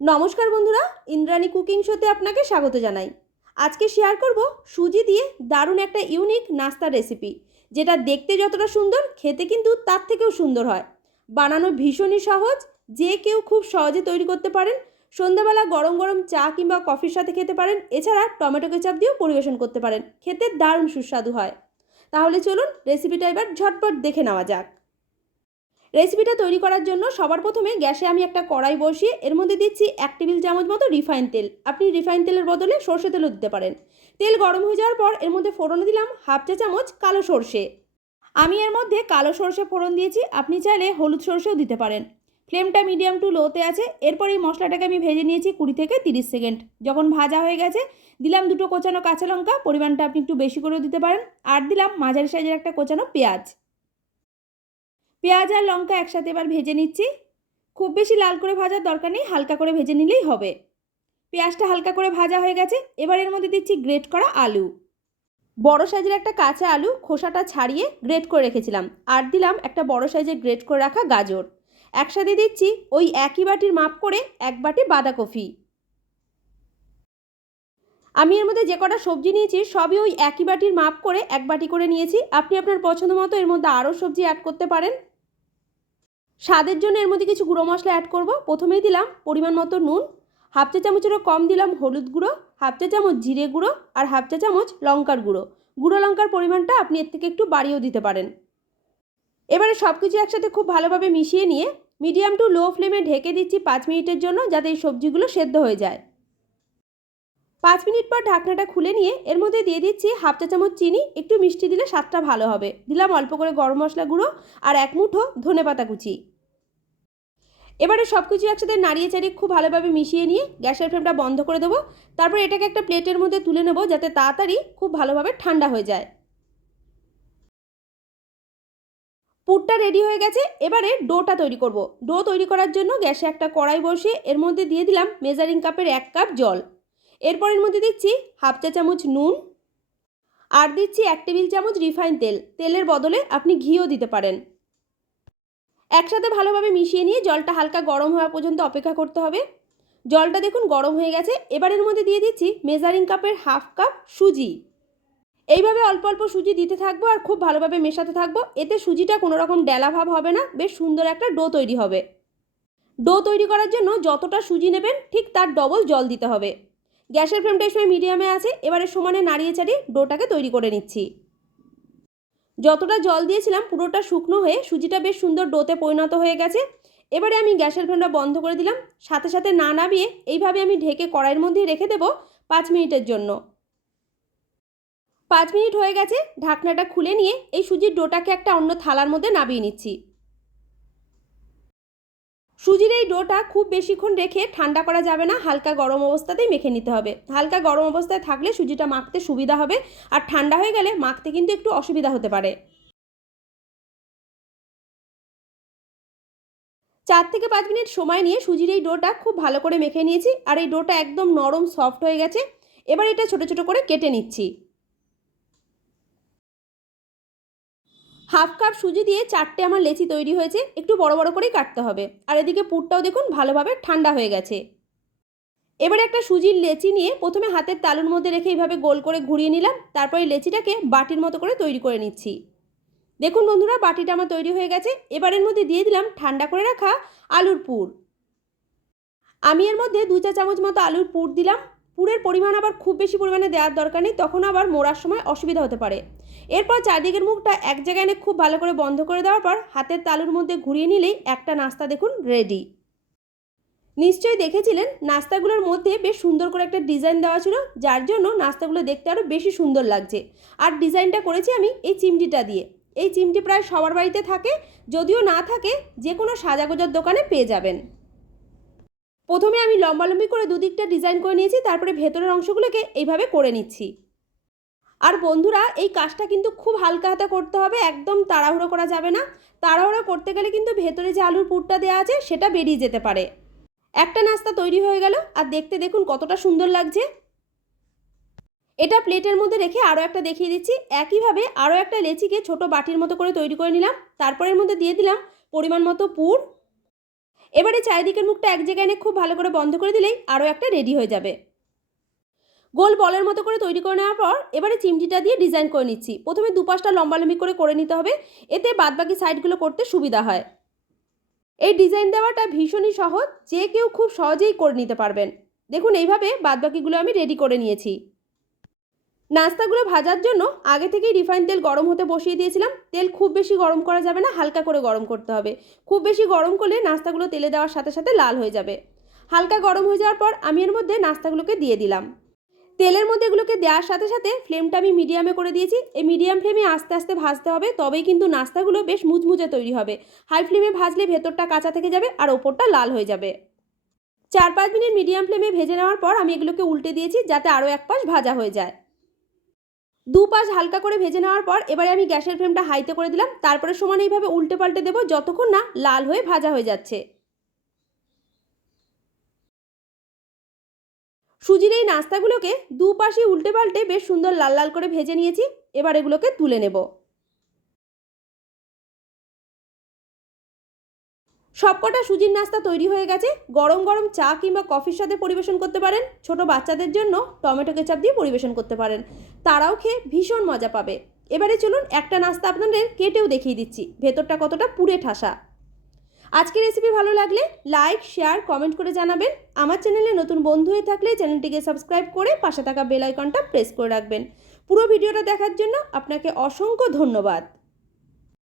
নমস্কার বন্ধুরা, ইন্দ্রাণী কুকিং শোতে আপনাকে স্বাগত জানাই। আজকে শেয়ার করব সুজি দিয়ে দারুণ একটা ইউনিক নাস্তার রেসিপি যেটা দেখতে যতটা সুন্দর, খেতে কিন্তু তার থেকেও সুন্দর হয়। বানানো ভীষণই সহজ, যে কেউ খুব সহজে তৈরি করতে পারেন। সন্ধ্যাবেলা গরম গরম চা কিংবা কফির সাথে খেতে পারেন, এছাড়া টমেটো কেচাপ দিয়েও পরিবেশন করতে পারেন, খেতে দারুণ সুস্বাদু হয়। তাহলে চলুন রেসিপিটা এবার ঝটপট দেখে নেওয়া যাক। রেসিপিটা তৈরি করার জন্য সবার প্রথমে গ্যাসে আমি একটা কড়াই বসিয়ে এর মধ্যে দিচ্ছি এক টেবিল চামচ মতো রিফাইন তেল। আপনি রিফাইন তেলের বদলে সর্ষে তেলও দিতে পারেন। তেল গরম হয়ে যাওয়ার পর এর মধ্যে ফোড়নে দিলাম হাফ চা চামচ কালো সর্ষে। আমি এর মধ্যে কালো সর্ষে ফোড়ন দিয়েছি। আপনি চাইলে হলুদ সর্ষেও দিতে পারেন। ফ্লেমটা মিডিয়াম টু লোতে আছে। এরপর এই মশলাটাকে আমি ভেজে নিয়েছি কুড়ি থেকে তিরিশ সেকেন্ড। যখন ভাজা হয়ে গেছে, দিলাম দুটো কোচানো কাঁচা লঙ্কা। পরিমাণটা আপনি একটু বেশি করেও দিতে পারেন। আর দিলাম মাঝারি সাইজের একটা কোচানো পেঁয়াজ। পেঁয়াজ আর লঙ্কা একসাথে এবার ভেজে নিচ্ছি। খুব বেশি লাল করে ভাজার দরকার নেই, হালকা করে ভেজে নিলেই হবে। পেঁয়াজটা হালকা করে ভাজা হয়ে গেছে, এবার এর মধ্যে দিচ্ছি গ্রেট করা আলু। বড় সাইজের একটা কাঁচা আলু খোসাটা ছাড়িয়ে গ্রেট করে রেখেছিলাম, আর দিলাম একটা বড় সাইজের গ্রেট করে রাখা গাজর। একসাথে দিচ্ছি ওই একই বাটির মাপ করে এক বাটি বাঁধাকপি। আমি এর মধ্যে যে কটা সবজি নিয়েছি, সবই ওই একই বাটির মাপ করে এক বাটি করে নিয়েছি। আপনি আপনার পছন্দ মতো এর মধ্যে আরও সবজি অ্যাড করতে পারেন। স্বাদের জন্য এর মধ্যে কিছু গুঁড়ো মশলা অ্যাড করব। প্রথমেই দিলাম পরিমাণ মতো নুন হাফ চা চামচেরও কম দিলাম হলুদ গুঁড়ো হাফ চা চামচ জিরে গুঁড়ো আর হাফ চা চামচ লঙ্কার গুঁড়ো। গুঁড়ো লঙ্কার পরিমাণটা আপনি এর থেকে একটু বাড়িয়েও দিতে পারেন। এবারে সব কিছু একসাথে খুব ভালোভাবে মিশিয়ে নিয়ে মিডিয়াম টু লো ফ্লেমে ঢেকে দিচ্ছি পাঁচ মিনিটের জন্য যাতে এই সবজিগুলো সেদ্ধ হয়ে যায়। পাঁচ মিনিট পর ঢাকনাটা খুলে নিয়ে এর মধ্যে দিয়ে দিচ্ছি হাফ চা চামচ চিনি, একটু মিষ্টি দিলে স্বাদটা ভালো হবে। দিলাম অল্প করে গরম মশলা গুঁড়ো আর এক মুঠো ধনে পাতা কুচি। এবারে সব কিছু একসাথে নাড়িয়ে চাড়িয়ে খুব ভালোভাবে মিশিয়ে নিয়ে গ্যাসের ফ্লেমটা বন্ধ করে দেবো। তারপর এটাকে একটা প্লেটের মধ্যে তুলে নেব যাতে তাড়াতাড়ি খুব ভালোভাবে ঠান্ডা হয়ে যায়। পুরটা রেডি হয়ে গেছে, এবারে ডোটা তৈরি করব। ডো তৈরি করার জন্য গ্যাসে একটা কড়াই বসিয়ে এর মধ্যে দিয়ে দিলাম মেজারিং কাপের এক কাপ জল। এরপর এর মধ্যে দিচ্ছি হাফ চা চামচ নুন আর দিচ্ছি এক টেবিল চামচ রিফাইন তেল। তেলের বদলে আপনি ঘিও দিতে পারেন। একসাথে ভালোভাবে মিশিয়ে নিয়ে জলটা হালকা গরম হওয়া পর্যন্ত অপেক্ষা করতে হবে। জলটা দেখুন গরম হয়ে গেছে। এবার এর মধ্যে দিয়ে দিচ্ছি মেজারিং কাপের হাফ কাপ সুজি। এইভাবে অল্প অল্প সুজি দিতে থাকব আর খুব ভালোভাবে মেশাতে থাকব। এতে সুজিটা কোনো রকম ডেলা ভাব হবে না, বেশ সুন্দর একটা ডো তৈরি হবে। ডো তৈরি করার জন্য যতটা সুজি নেবেন, ঠিক তার ডবল জল দিতে হবে। গ্যাসের ফ্লেমটা এই সময় মিডিয়ামে আছে, এবারে সমানে নাড়িয়ে চাড়িয়ে ডোটাকে তৈরি করে নিচ্ছি। যতটা জল দিয়েছিলাম পুরোটা শুকনো হয়ে সুজিটা বেশ সুন্দর ডোতে পরিণত হয়ে গেছে। এবারে আমি গ্যাসের ফ্লেমটা বন্ধ করে দিলাম, সাথে সাথে না নামিয়ে এইভাবে আমি ঢেকে কড়াইয়ের মধ্যেই রেখে দেবো পাঁচ মিনিটের জন্য। পাঁচ মিনিট হয়ে গেছে, ঢাকনাটা খুলে নিয়ে এই সুজির ডোটাকে একটা অন্য থালার মধ্যে নামিয়ে নিচ্ছি। সুজির এই ডোটা খুব বেশিক্ষণ রেখে ঠান্ডা করা যাবে না, হালকা গরম অবস্থাতেই মেখে নিতে হবে। হালকা গরম অবস্থায় থাকলে সুজিটা মাখতে সুবিধা হবে আর ঠান্ডা হয়ে গেলে মাখতে কিন্তু একটু অসুবিধা হতে পারে। চার থেকে পাঁচ মিনিট সময় নিয়ে সুজির এই ডোটা খুব ভালো করে মেখে নিয়েছি আর এই ডোটা একদম নরম সফট হয়ে গেছে। এবার এটা ছোটো ছোটো করে কেটে নিচ্ছি। হাফ কাপ সুজি দিয়ে চারটে আমার লেচি তৈরি হয়েছে, একটু বড় বড় করেই কাটতে হবে। আর এদিকে পুরটাও দেখুন ভালোভাবে ঠান্ডা হয়ে গেছে। এবারে একটা সুজির লেচি নিয়ে প্রথমে হাতের তালুর মধ্যে রেখে এইভাবে গোল করে ঘুরিয়ে নিলাম, তারপরে লেচিটাকে বাটির মতো করে তৈরি করে নিচ্ছি। দেখুন বন্ধুরা, বাটিটা আমার তৈরি হয়ে গেছে। এবারের মধ্যে দিয়ে দিলাম ঠান্ডা করে রাখা আলুর পুর। আমি এর মধ্যে দু চা চামচ মতো আলুর পুর দিলাম। পুরের পরিমাণ আবার খুব বেশি পরিমাণে দেওয়ার দরকার নেই, তখন আবার মোড়ার সময় অসুবিধা হতে পারে। এরপর চারদিকের মুখটা এক জায়গায় খুব ভালো করে বন্ধ করে দেওয়ার পর হাতের তালুর মধ্যে ঘুরিয়ে নিলেই একটা নাস্তা দেখুন রেডি নিশ্চয়ই দেখেছিলেন, নাস্তাগুলোর মধ্যে বেশ সুন্দর করে একটা ডিজাইন দেওয়া ছিল, যার জন্য নাস্তাগুলো দেখতে আরও বেশি সুন্দর লাগছে। আর ডিজাইনটা করেছি আমি এই চিমটিটা দিয়ে। এই চিমটি প্রায় সবার বাড়িতে থাকে, যদিও না থাকে যে কোনো সাজাগোজার দোকানে পেয়ে যাবেন। প্রথমে আমি লম্বালম্বি করে দুদিকটা ডিজাইন করে নিয়েছি, তারপরে ভেতরের অংশগুলোকে এইভাবে করে নিচ্ছি। আর বন্ধুরা, এই কাজটা কিন্তু খুব হালকা হাতে করতে হবে, একদম তাড়াহুড়ো করা যাবে না। তাড়াহুড়ো করতে গেলে কিন্তু ভেতরে যে আলুর পুরটা দেওয়া আছে, সেটা বেরিয়ে যেতে পারে। একটা নাস্তা তৈরি হয়ে গেল, আর দেখতে দেখুন কতটা সুন্দর লাগছে। এটা প্লেটের মধ্যে রেখে আরও একটা দেখিয়ে দিচ্ছি। একইভাবে আরও একটা লেচিকে ছোট বাটির মতো করে তৈরি করে নিলাম। তারপরের মধ্যে দিয়ে দিলাম পরিমাণ মতো পুর। এবারে চারিদিকের মুখটা এক জায়গায় এনে খুব ভালো করে বন্ধ করে দিলেই আরও একটা রেডি হয়ে যাবে। গোল বলের মতো করে তৈরি করে নেওয়ার পর এবারে চিমটিটা দিয়ে ডিজাইন করে নিচ্ছি। প্রথমে দুপাশটা লম্বালম্বি করে করে নিতে হবে। এতে বাদবাকি সাইডগুলো করতে সুবিধা হয়। এই ডিজাইন দেওয়াটা ভীষণই সহজ। যে কেউ খুব সহজেই করে নিতে পারবেন। দেখুন, এইভাবে বাদবাকিগুলো আমি রেডি করে নিয়েছি। নাস্তাগুলো ভাজার জন্য আগে থেকেই রিফাইন তেল গরম হতে বসিয়ে দিয়েছিলাম। তেল খুব বেশি গরম করা যাবে না, হালকা করে গরম করতে হবে। খুব বেশি গরম করলে নাস্তাগুলো তেলে দেওয়ার সাথে সাথে লাল হয়ে যাবে। হালকা গরম হয়ে যাওয়ার পর আমি এর মধ্যে নাস্তাগুলোকে দিয়ে দিলাম। তেলের মধ্যে এগুলোকে দেওয়ার সাথে সাথে ফ্লেমটা আমি মিডিয়ামে করে দিয়েছি। এই মিডিয়াম ফ্লেমে আস্তে আস্তে ভাজতে হবে, তবেই কিন্তু নাস্তাগুলো বেশ মুচমুচে তৈরি হবে। হাই ফ্লেমে ভাজলে ভেতরটা কাঁচা থেকে যাবে আর ওপরটা লাল হয়ে যাবে। চার পাঁচ মিনিট মিডিয়াম ফ্লেমে ভেজে নেওয়ার পর আমি এগুলোকে উল্টে দিয়েছি যাতে আরও এক পাশ ভাজা হয়ে যায়। দু পাশ হালকা করে ভেজে নেওয়ার পর এবারে আমি গ্যাসের ফ্লেমটা হাইতে করে দিলাম। তারপরে সমান এইভাবে উল্টে পাল্টে দেবো যতক্ষণ না লাল হয়ে ভাজা হয়ে যাচ্ছে। সুজির এই নাস্তাগুলোকে দুপাশে উল্টে পাল্টে বেশ সুন্দর লাল লাল করে ভেজে নিয়েছি। এবার এগুলোকে তুলে নেব। সবকটা সুজির নাস্তা তৈরি হয়ে গেছে। গরম গরম চা কিংবা কফির সাথে পরিবেশন করতে পারেন। ছোট বাচ্চাদের জন্য টমেটো কেচাপ দিয়ে পরিবেশন করতে পারেন। তারাও খেয়ে ভীষণ মজা পাবে। এবারে চলুন একটা নাস্তা আপনাদের কেটেও দেখিয়ে দিচ্ছি। ভেতরটা কতটা পুড়ে ঠাসা। আজকের রেসিপি ভালো লাগলে লাইক শেয়ার কমেন্ট করে জানাবেন। আমার চ্যানেলে নতুন বন্ধু হয়ে থাকলে চ্যানেলটিকে সাবস্ক্রাইব করে পাশে থাকা বেল আইকনটা প্রেস করে রাখবেন। পুরো ভিডিওটা দেখার জন্য আপনাকে অসংখ্য ধন্যবাদ।